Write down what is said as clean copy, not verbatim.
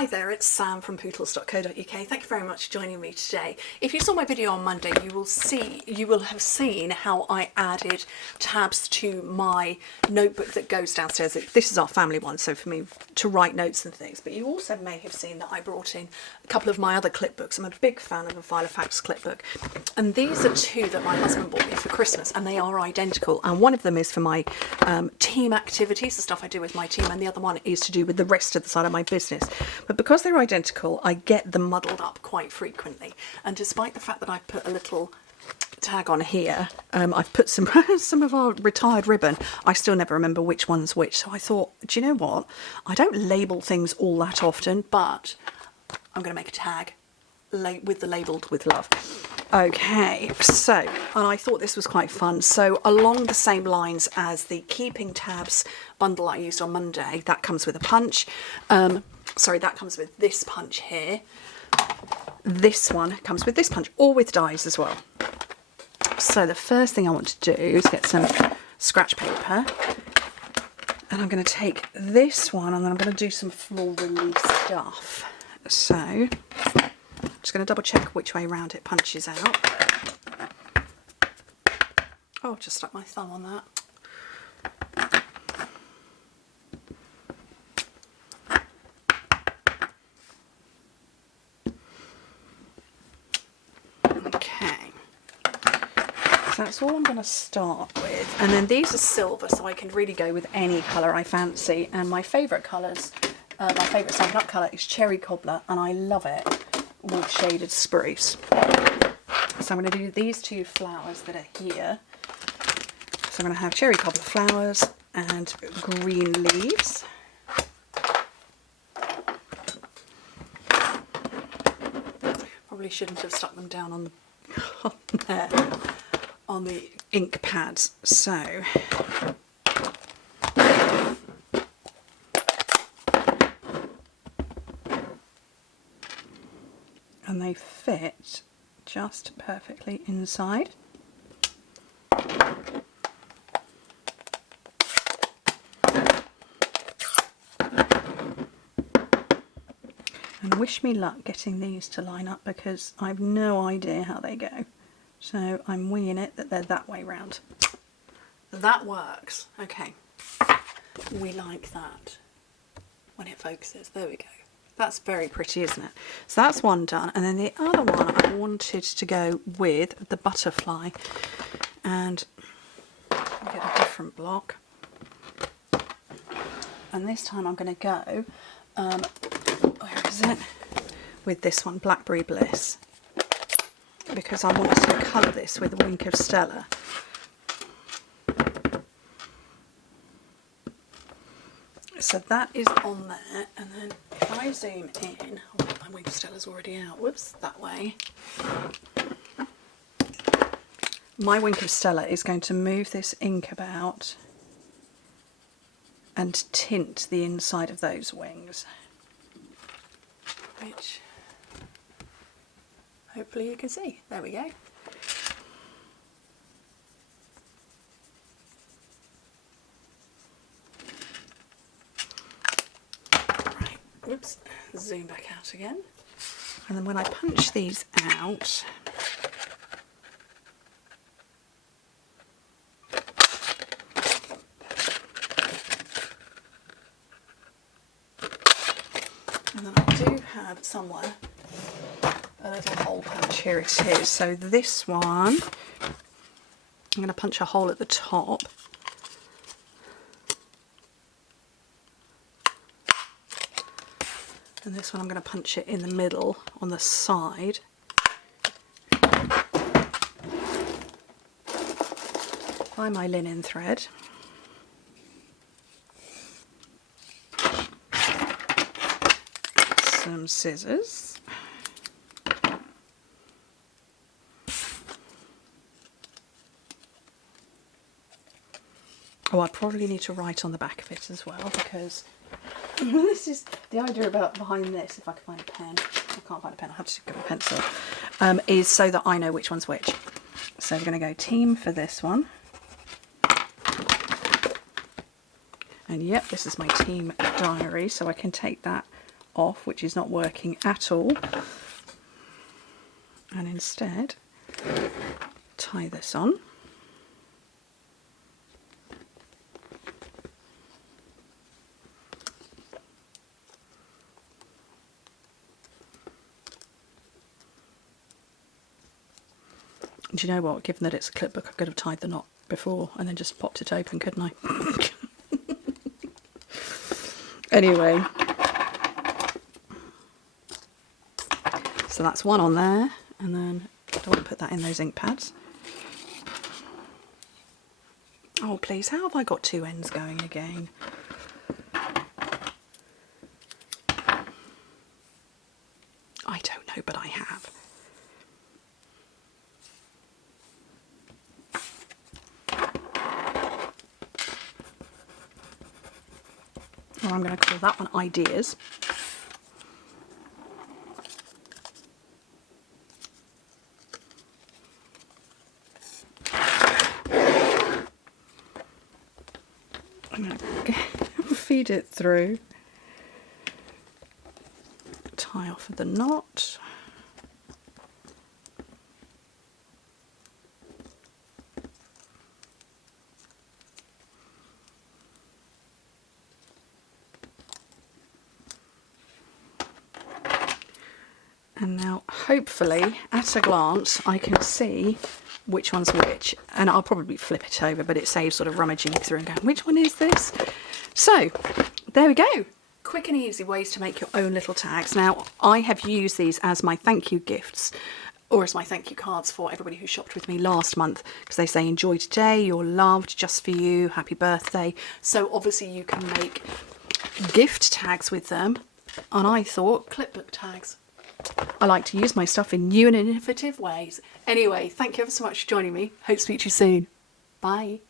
Hi there, it's Sam from Pootles.co.uk. Thank you very much for joining me today. If you saw my video on Monday, you will have seen how I added tabs to my notebook that goes downstairs. This is our family one, so for me to write notes and things. But you also may have seen that I brought in a couple of my other clipbooks. I'm a big fan of a Filofax clipbook, and these are two that my husband bought me for Christmas, and they are identical. And one of them is for my team activities, the stuff I do with my team, and the other one is to do with the rest of the side of my business. But because they're identical, I get them muddled up quite frequently. And despite the fact that I've put a little tag on here, I've put some of our retired ribbon, I still never remember which one's which. So I thought, do you know what? I don't label things all that often, but I'm going to make a tag with the labelled with love. Okay, so, and I thought this was quite fun. So along the same lines as the keeping tabs bundle I used on Monday, that comes with a punch. That comes with this punch here. This one comes with this punch, or with dies as well. So the first thing I want to do is get some scratch paper, and I'm going to take this one and then I'm going to do some floor release stuff. So I'm just going to double check which way round it punches out. Oh, just stuck my thumb on that. That's all I'm going to start with, and then these are silver, so I can really go with any colour I fancy. And my favourite colours, my favourite Stampin' Up colour is Cherry Cobbler, and I love it with shaded spruce. So I'm going to do these two flowers that are here. So I'm going to have Cherry Cobbler flowers and green leaves. Probably shouldn't have stuck them down on there. On the ink pads. So and they fit just perfectly inside. And wish me luck getting these to line up, because I've no idea how they go. So I'm winging it that they're that way round. That works. Okay. We like that when it focuses. There we go. That's very pretty, isn't it? So that's one done. And then the other one I wanted to go with the butterfly. And I'll get a different block. And this time I'm going to go, where is it? With this one, Blackberry Bliss. Because I want to colour this with a Wink of Stella. So that is on there, and then if I zoom in, oh, my Wink of Stella's already out, whoops, that way. My Wink of Stella is going to move this ink about and tint the inside of those wings, which hopefully you can see. There we go. Right, whoops, zoom back out again. And then when I punch these out, and then I do have somewhere a little hole punch. Here it is. So this one, I'm going to punch a hole at the top. And this one I'm going to punch it in the middle on the side. Find my linen thread. Some scissors. Oh, I probably need to write on the back of it as well, because this is the idea about behind this. If I can find a pen, I can't find a pen, I have to go with a pencil, is so that I know which one's which. So we're going to go team for this one. And yep, this is my team diary, so I can take that off, which is not working at all, and instead tie this on. Do you know what? Given that it's a clip book, I could have tied the knot before and then just popped it open, couldn't I? Anyway, so that's one on there, and then I don't want to put that in those ink pads. Oh please, how have I got two ends going again? I don't know, but I have. Or I'm going to call that one Ideas. I'm going to feed it through, tie off of the knot. And now, hopefully, at a glance, I can see which one's which. And I'll probably flip it over, but it saves sort of rummaging through and going, which one is this? So, there we go. Quick and easy ways to make your own little tags. Now, I have used these as my thank you gifts, or as my thank you cards for everybody who shopped with me last month, because they say, enjoy today, you're loved, just for you, happy birthday. So obviously you can make gift tags with them. And I thought, clipbook tags. I like to use my stuff in new and innovative ways. Anyway, thank you ever so much for joining me. Hope to speak to you soon. Bye.